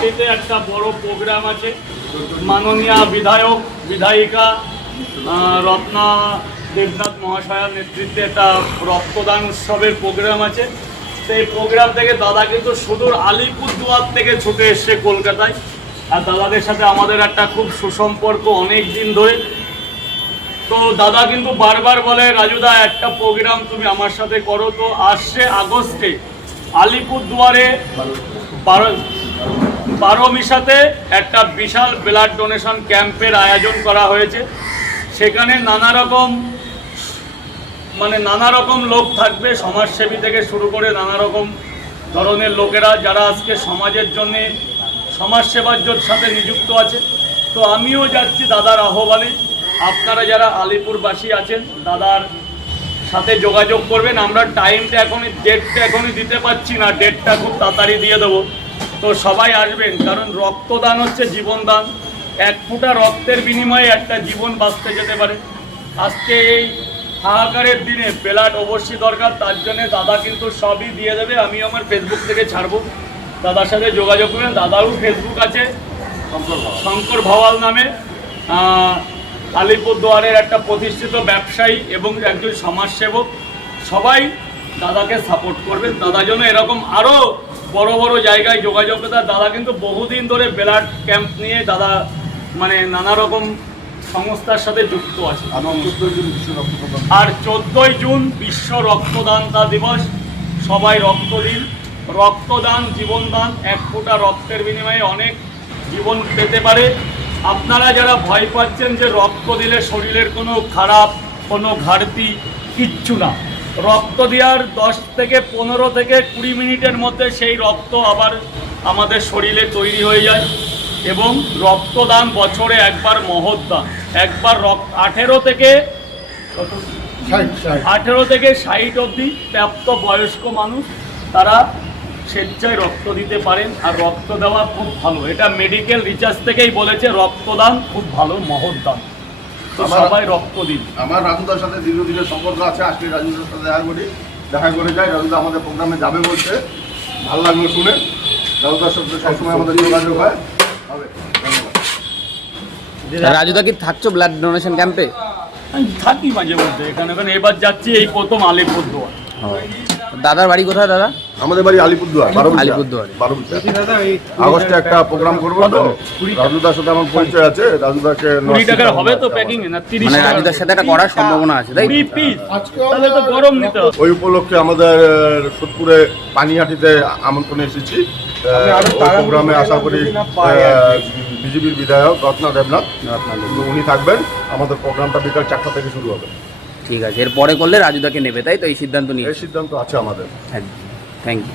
মাটিতে একটা বড় প্রোগ্রাম আছে। মাননীয় বিধায়ক বিধায়িকা রত্না দেবনাথ মহাশয়ের নেতৃত্বে একটা রক্তদান উৎসবের প্রোগ্রাম আছে। সেই প্রোগ্রাম থেকে দাদা কিন্তু সুদূর আলিপুরদুয়ার থেকে ছুটে এসছে কলকাতায়। আর দাদাদের সাথে আমাদের একটা খুব সুসম্পর্ক অনেক দিন ধরে। তো দাদা কিন্তু বারবার বলে, রাজুদা একটা প্রোগ্রাম তুমি আমার সাথে করো। তো আসছে আগস্টে আলিপুরদুয়ারে বারোমিশাতে একটা বিশাল ব্লাড ডোনেশন ক্যাম্পের আয়োজন করা হয়েছে। সেখানে নানা রকম লোক থাকবে, সমাজসেবী থেকে শুরু করে নানা রকম ধরনের লোকেরা যারা আজকে সমাজের জন্যে সমাজসেবার সাথে নিযুক্ত আছে। তো আমিও যাচ্ছি দাদার আহ্বানে। আপনারা যারা আলিপুরবাসী আছেন দাদার সাথে যোগাযোগ করবেন। আমরা ডেটটা এখনই দিতে পারছি না, ডেটটা খুব তাড়াতাড়ি দিয়ে দেবো। তো সবাই আসবেন, কারণ রক্তদান হচ্ছে জীবনদান। এক ফোঁটা রক্তের বিনিময়ে একটা জীবন বাঁচতে যেতে পারে। আজকে এই হাহাকারের দিনে ব্লাড অবশ্যই দরকার, তার জন্যে দাদা কিন্তু সবই দিয়ে দেবে। আমি আমার ফেসবুক থেকে ছাড়বো, দাদার সাথে যোগাযোগ করবেন। দাদারও ফেসবুক আছে শঙ্কর ভাওয়াল নামে। আলিপুরদুয়ারের একটা প্রতিষ্ঠিত ব্যবসায়ী এবং একজন সমাজসেবক। সবাই দাদাকে সাপোর্ট করবেন। দাদা যেন এরকম আরও বড় বড় জায়গায় যোগাযোগ করে। দাদা কিন্তু বহুদিন ধরে ব্লাড ক্যাম্প নিয়ে দাদা নানা রকম সংস্থার সাথে যুক্ত আছে। আর 14ই জুন বিশ্ব রক্তদাতা দিবস। সবাই রক্ত দিন। রক্তদান জীবনদান। এক ফোঁটা রক্তের বিনিময়ে অনেক জীবন পেতে পারে। আপনারা যারা ভয় পাচ্ছেন যে রক্ত দিলে শরীরের কোনো খারাপ কোনো ঘাটতি, কিচ্ছু না। রক্ত দেওয়ার 10 থেকে 15 থেকে 20 মিনিটের মধ্যে সেই রক্ত আবার আমাদের শরীরে তৈরি হয়ে যায়। এবং রক্তদান বছরে একবার মহৎ দান। একবার 18 থেকে 60 অবধি প্রাপ্ত বয়স্ক মানুষ তারা স্বেচ্ছায় রক্ত দিতে পারেন। আর রক্ত দেওয়া খুব ভালো, এটা মেডিকেল রিসার্চ থেকেই বলেছে রক্তদান খুব ভালো মহৎ দান। তো সবাই রক্ত দিন। আমার রাজুদার সাথে দীর্ঘদিনের সম্পর্ক আছে। আজকে রাজুদার সাথে দেখা করে যাই। রাজুদা আমাদের প্রোগ্রামে যাবে বলছে, ভালো লাগলো শুনে। রাজুদার সাথে সবসময় আমাদের যোগাযোগ হয়। রাজুদা কি থাকছো ব্লাড ডোনেশন ক্যাম্পে? আমি থাকি মাঝে মধ্যে এখানে। এবার যাচ্ছি এই প্রথম আলিপুরদুয়ার। দাদার বাড়ি কোথায় দাদা? আমাদের বাড়ি আলিপুরদুয়ার। আলিপুরদুয়ারে আগস্টে একটা প্রোগ্রাম করবো। তো রাজুদার সাথে আমার পরিচয় আছে। রাজুদাকে 20 টাকা হবে তো প্যাকিং এ, না 30 টাকা? রাজুদার সাথে একটা করার সম্ভাবনা আছে, তাই? 20 পিস, তাহলে তো গরম নিতে হবে। ওই উপলক্ষে আমাদের সোদপুরে পানিহাটিতে আমন্ত্রণে এসেছি। প্রোগ্রামে আশা করি বিজেপির বিধায়ক রত্না দেবনাথ উনি থাকবেন। আমাদের প্রোগ্রামটা বিকাল 4টা থেকে শুরু হবে। ঠিক আছে, এরপরে করলে রাজুদাকে নেবে, তাই তো? এই সিদ্ধান্ত নিয়ে এই সিদ্ধান্ত আছে আমাদের। Thank you.